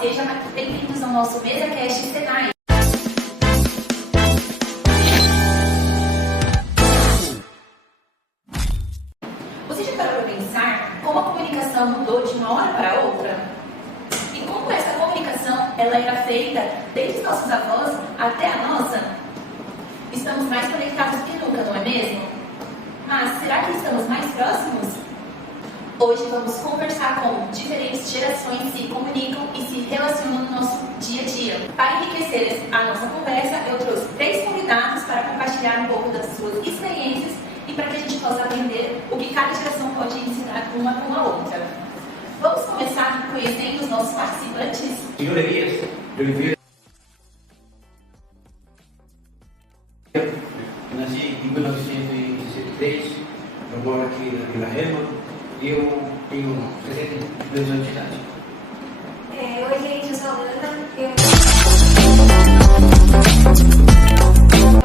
sejam bem-vindos ao nosso MesaCast Senai. Você já parou para pensar como a comunicação mudou de uma hora para outra? E como essa comunicação ela era feita desde os nossos avós até a nossa? Estamos mais conectados que nunca, não é mesmo? Mas será que estamos mais próximos? Hoje vamos conversar como diferentes gerações se comunicam e se relacionam no nosso dia a dia. Para enriquecer a nossa conversa, eu trouxe 3 convidados para compartilhar um pouco das suas experiências e para que a gente possa aprender o que cada geração pode ensinar uma com a outra. Vamos começar conhecendo os nossos participantes? Senhor Elias de Oliveira. Eu nasci em 1963, eu moro aqui na Vila Rema. Eu tenho 62 anos de idade. Oi, gente, eu sou a Ana. Eu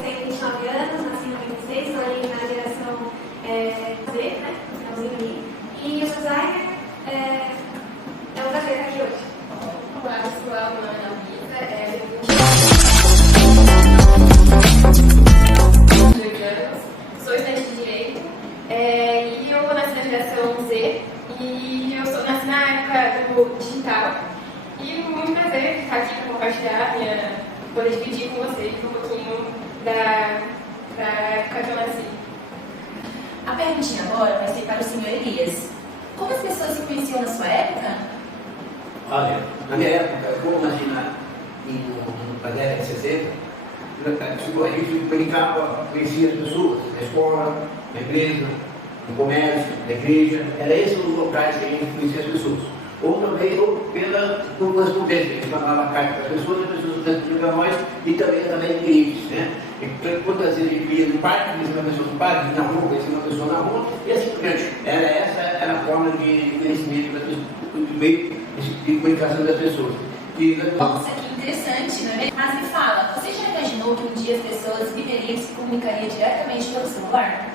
tenho 29 anos, nasci em 96, estou ali na geração Z, né? E eu sou Zaira. É um prazer estar aqui hoje. Olá, pessoal. Meu nome é Ana Rita. Eu tenho 28 anos, sou estudante de Direito. E eu nasci na geração Z e eu nasci na época do digital. E muito prazer estar aqui para compartilhar, poder dividir com vocês um pouquinho da época que eu nasci. A perguntinha agora vai ser para o senhor Elias. Como as pessoas se conheciam na sua época? Olha, na minha época, como imaginar na década de 60, a gente brincava, conhecia as pessoas, na escola, na empresa, no comércio, na igreja, era esses os locais que a gente conhecia as pessoas. Ou também por correspondência, a gente mandava carta para as pessoas respondiam para nós e também igrejas, né? Então, quantas vezes a gente ia no parque, conhecia uma pessoa no parque, na rua, conhecia uma pessoa na rua, e assim por diante. Essa era a forma de conhecimento do meio de comunicação das pessoas. Nossa, que interessante, não é mesmo? Mas me fala, você já imaginou que um dia as pessoas viveriam e se comunicariam diretamente pelo celular?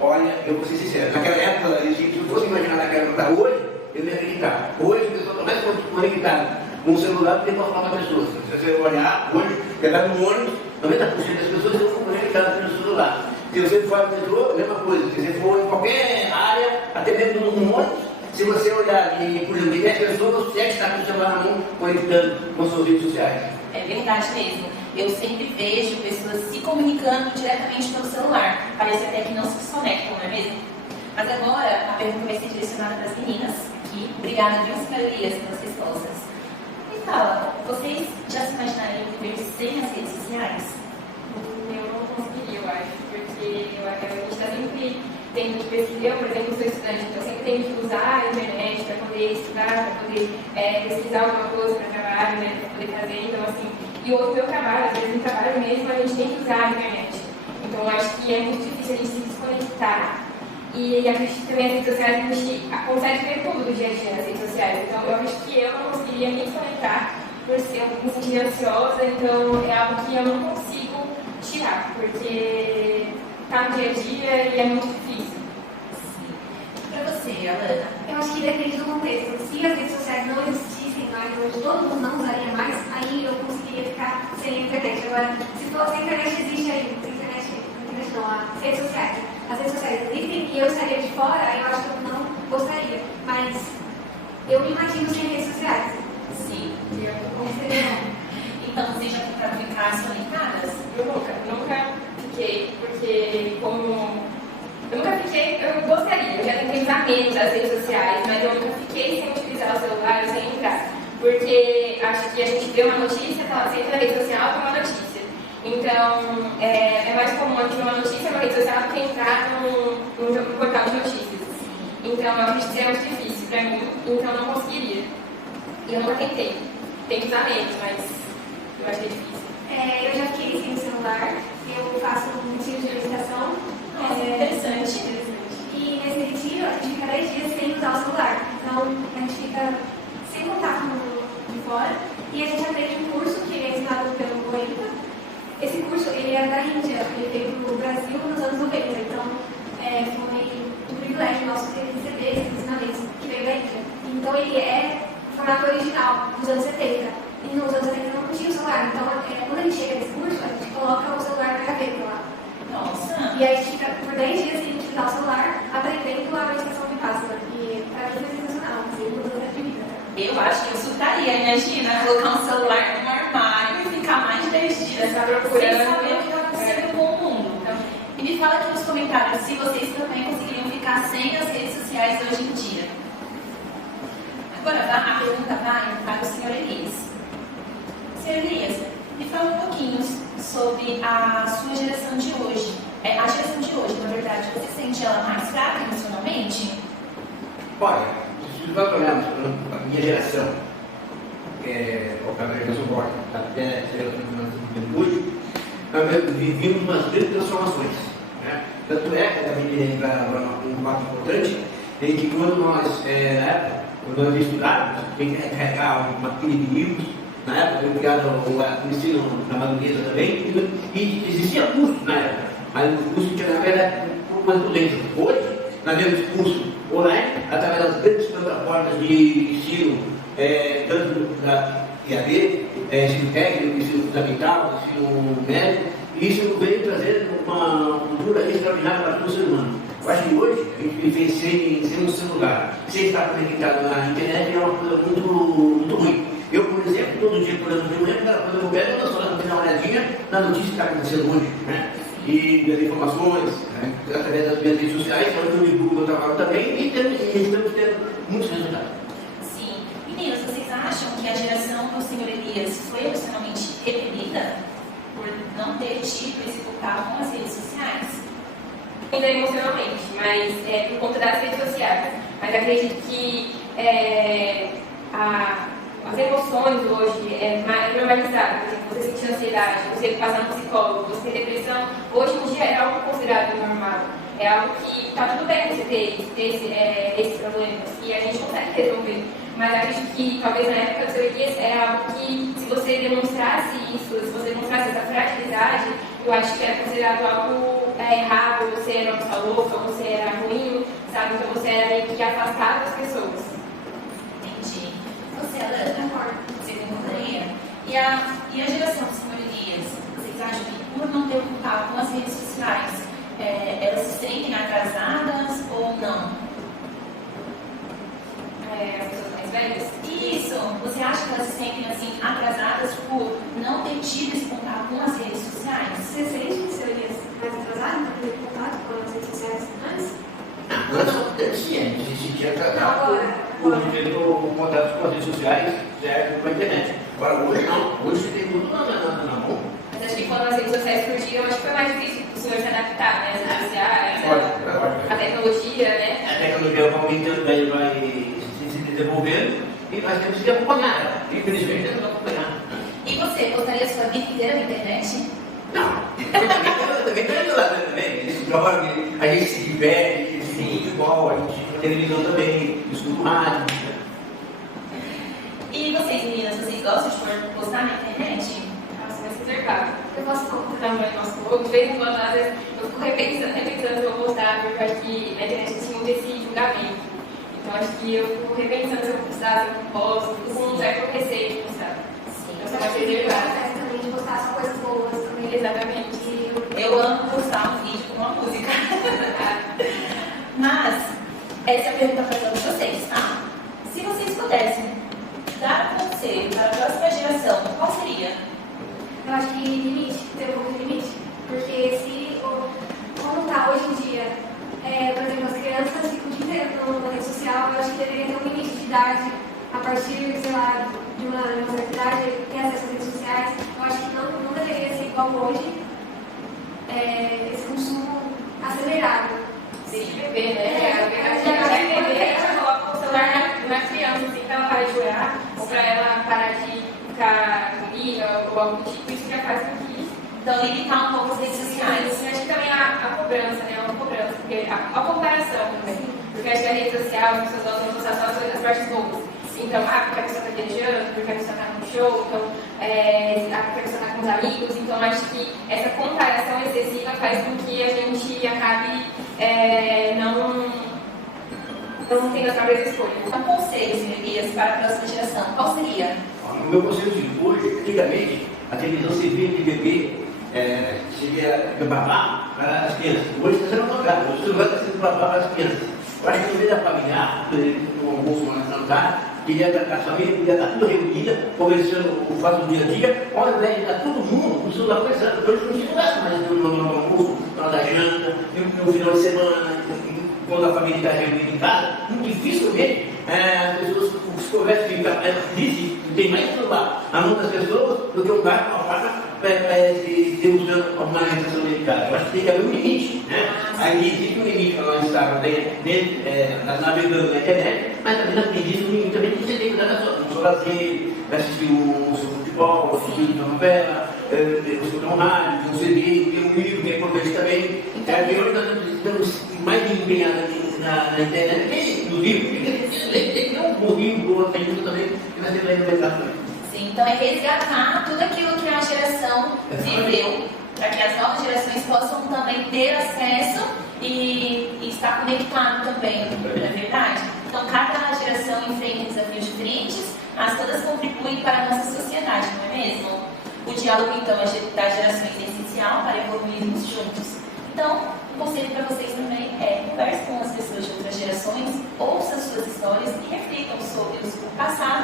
Olha, eu vou ser sincero, naquela época, se eu fosse imaginar naquela época hoje, eu não ia acreditar. Hoje as pessoas estão mais conectadas com o celular do que com a própria pessoa. Se você olhar, hoje, pegar no ônibus, 90% das pessoas estão conectadas pelo celular. Se você for no metrô, a mesma coisa. Se você for em qualquer área, até mesmo no ônibus, se você olhar e, por exemplo, 10 pessoas, você está com o celular na mão, conectando com as suas redes sociais. É verdade mesmo. Eu sempre vejo pessoas se comunicando diretamente pelo celular. Parece até que não se desconectam, não é mesmo? Mas agora a pergunta vai ser direcionada para as meninas aqui. Obrigada, viu, senhora Elias, pelas respostas. Me fala, vocês já se imaginariam viver sem as redes sociais? Eu não conseguiria, eu acho, porque a gente está sempre tendo que pesquisar. Eu, por exemplo, sou estudante, então sempre tenho que usar a internet para poder estudar, para poder pesquisar alguma coisa para trabalho, né, para poder fazer. Então, assim, e o meu trabalho, às vezes no trabalho mesmo, a gente tem que usar a internet. Então, eu acho que é muito difícil a gente se desconectar. E a gente também, as redes sociais, a gente consegue ver tudo do dia a dia nas redes sociais. Então, eu acho que eu não conseguiria me desconectar por me sentir ansiosa. Então, é algo que eu não consigo tirar, porque está no dia a dia e é muito difícil. Sim. E para você, Alana? Eu acho que depende do contexto. Se as redes sociais não existissem mais, hoje todo mundo não usaria mais, aí eu conseguiria ficar sem a internet. Agora, se a internet existe aí, as redes sociais. As redes sociais existem e eu estaria de fora, eu acho que eu não gostaria. Mas eu me imagino sem redes sociais. Sim. Eu Então, vocês já tentaram ficar conectadas? Eu nunca fiquei, porque como... Eu nunca fiquei, eu gostaria, eu já tentei usar menos as redes sociais, mas eu nunca fiquei sem utilizar o celular, sem entrar. Porque acho que a gente vê uma notícia, você entra na rede social, tem uma notícia. Então, é mais comum entrar uma notícia na rede social do que entrar num portal de notícias. Então, eu acho que é muito difícil para mim, então eu não conseguiria. E eu nunca tentei. Tem que usar menos, mas eu acho que é difícil. eu já fiquei sem celular, eu faço um retiro de meditação. Nossa, interessante. E nesse retiro a gente fica 10 dias sem usar o celular. Então a gente fica sem contato de fora. E a gente aprende um curso que é ensinado pelo Goenka. Esse curso ele é da Índia, ele veio para o Brasil nos anos 90. Então foi um privilégio nosso ter receber esses ensinamentos que veio da Índia. Então ele é formato original, dos anos 70. E nos anos 70 não podia o celular. Então, quando a gente chega nesse curso, a gente coloca o celular na gaveta lá. Nossa! E aí a gente fica por 10 dias sem utilizar o celular, aprendendo a meditação de pássaro. E para mim foi sensacional, assim, mudou a vida. Eu acho que eu surtaria, imagina, colocar um celular no armário e ficar mais de 10 dias Tá sem procurando. saber o que está acontecendo com o mundo. Então, e me fala aqui nos comentários se vocês também conseguiriam ficar sem as redes sociais hoje em dia. Agora a pergunta vai para o Sr. Elias. Sr. Elias, me fala um pouquinho sobre a sua geração de hoje. A geração de hoje, na verdade, você sente ela mais fraca emocionalmente? Olha, se nós olharmos para a minha geração, ou para a geração morta, até a geração que nós vivemos hoje, nós vivimos umas grandes transformações. Né? Tanto é que eu também lembrar um fato importante, é que quando nós, na época, quando nós estudávamos, tem que carregar uma pilha de livros. Na época foi criado o ensino na madureza também, e existia curso na época, mas o curso tinha na verdade um pouco mais potente. Hoje, nós temos curso online, através das grandes plataformas de ensino, tanto da IAD, ensino técnico, ensino fundamental, ensino médio, e isso veio trazer uma cultura extraordinária para todo ser humano. Eu acho que hoje a gente vive sem um celular, sem estar conectado na internet, é uma coisa muito ruim. Eu, por exemplo, todo dia, por exemplo, de manhã, quando eu pego, eu só dar uma olhadinha na notícia que está acontecendo hoje, né? E das informações, né? Através das minhas redes sociais, onde eu divulgo o meu trabalho também, e estamos tendo muitos resultados. Sim. Meninas, vocês acham que a geração do Sr. Elias foi emocionalmente reprimida por não ter tido esse contato com as redes sociais? Ainda emocionalmente, mas por conta das redes sociais. Mas acredito que as emoções hoje é normalizadas. Por exemplo, você sentir ansiedade, você passar no psicólogo, você ter depressão, hoje em dia é algo considerado normal. É algo que está tudo bem você ter esses problemas e a gente consegue resolver. Mas acredito que talvez na época do seu Elias era algo que, se você demonstrasse isso, se você demonstrasse essa fragilidade, eu acho que era considerado algo errado, você era uma pessoa louca, você era ruim, sabe? Então você era meio que afastado das pessoas. Entendi. Você, Alana, concorda? Você concordaria? E a geração do Sr. Elias, vocês acham que por não ter contato com as redes sociais, elas se sentem atrasadas ou não? As pessoas mais velhas? Isso! Você acha que elas se sentem assim atrasadas por não ter tido esse contato com as redes sociais? Você sente que seu Elias mais atrasado para ter contato com as redes sociais antes? Antes sim, a gente se sentia atrasado por não ter o contato com as redes sociais, certo? Com a internet. Agora, hoje não. Hoje você tem tudo na mão. Mas acho que quando as redes sociais surgiram, acho que foi mais difícil o senhor se adaptar, né? As redes sociais, a tecnologia, né? A tecnologia vai aumentando, vai se desenvolvendo e nós temos que acompanhar. Infelizmente, temos que acompanhar. E você, gostaria a sua vida inteira na internet? Não. Também tem lá também. Isso dorme, a gente se diverte, se futebol, a gente televisão também, escuta rádio. E vocês, meninas, vocês gostam de postar na internet? Nossa, mais reservado. Eu posso contar. Também, nossa, de vez em quando, às vezes, eu fico repensando se eu vou postar, porque eu acho que na internet tinha muito esse julgamento. Então, acho que eu fico repensando se eu vou postar, se eu não posto, fico com um certo receio de postar. Sim. Eu Eu sou acho mais que ele reservada. acontece também de postar só coisas boas também. Exatamente. Eu amo postar um vídeo com uma música. Mas, essa é a pergunta para todos vocês, tá? Se vocês pudessem dar um conselho para a próxima geração, qual seria? Eu acho que limite, ter um pouco de limite. Porque como está hoje em dia, por exemplo, as crianças ficam o dia inteiro na rede social, eu acho que deveria ter um limite de idade. A partir, sei lá, de uma certa idade, ter acesso às redes sociais. Eu acho que não deveria ser igual hoje, esse consumo acelerado. Desde bebê, né? Já é bebê, já coloca o celular na criança, assim, pra ela parar de chorar, ou pra ela parar de ficar comigo, ou algo do tipo, isso já faz com que. Então, limitar um pouco as redes sociais. Eu acho que também a cobrança, né? Uma cobrança, porque a comparação também. Porque acho que a rede social, as pessoas gostam de mostrar só as partes boas. Então, porque a pessoa está viajando, porque a pessoa está no show, então, porque a pessoa está com os amigos. Então, acho que essa comparação excessiva faz com que a gente acabe não tendo as próprias escolhas. Um conselho, senhor Elias, para a próxima geração, qual seria? O meu conselho de hoje, antigamente, a televisão servia de bebê, seria babá para as crianças. Hoje está sendo contrário, hoje o celular está sendo babá para as crianças. Eu acho que no meio da familiar, no almoço na jantar, queria estar a família, queria estar tudo reunida, conversando o fato do dia a dia. Olha, velho, está todo mundo com o celular conversando. Hoje não se conversa mais no almoço, na hora da janta, no final de semana, quando a família está reunida em casa. Muito dificilmente as pessoas se conversam, dizem que tem mais celular na mão das pessoas do que um cara com uma faca demonstrando uma manifestação delicada. Eu acho que tem que haver um limite, né? Aí existe um limite para nós estarmos navegando na internet, mas também existe um limite também que você tem que dar no seu lazer, assistir o seu futebol, assistir uma novela, escutar um rádio, um CD, ter um livro que é importante também. Hoje nós estamos mais empenhados na internet no livro, tem que ter um livro, boa ajuda também, que nós temos aí no mercado também. Sim, então é resgatar tudo aquilo que a geração viveu, para que as novas gerações possam também ter acesso e estar conectado também, não é verdade? Então cada geração enfrenta desafios diferentes, mas todas contribuem para a nossa sociedade, não é mesmo? O diálogo então das gerações é essencial para evoluirmos juntos. Então, um conselho para vocês também converse com as pessoas de outras gerações, ouça as suas histórias e reflitam sobre o passado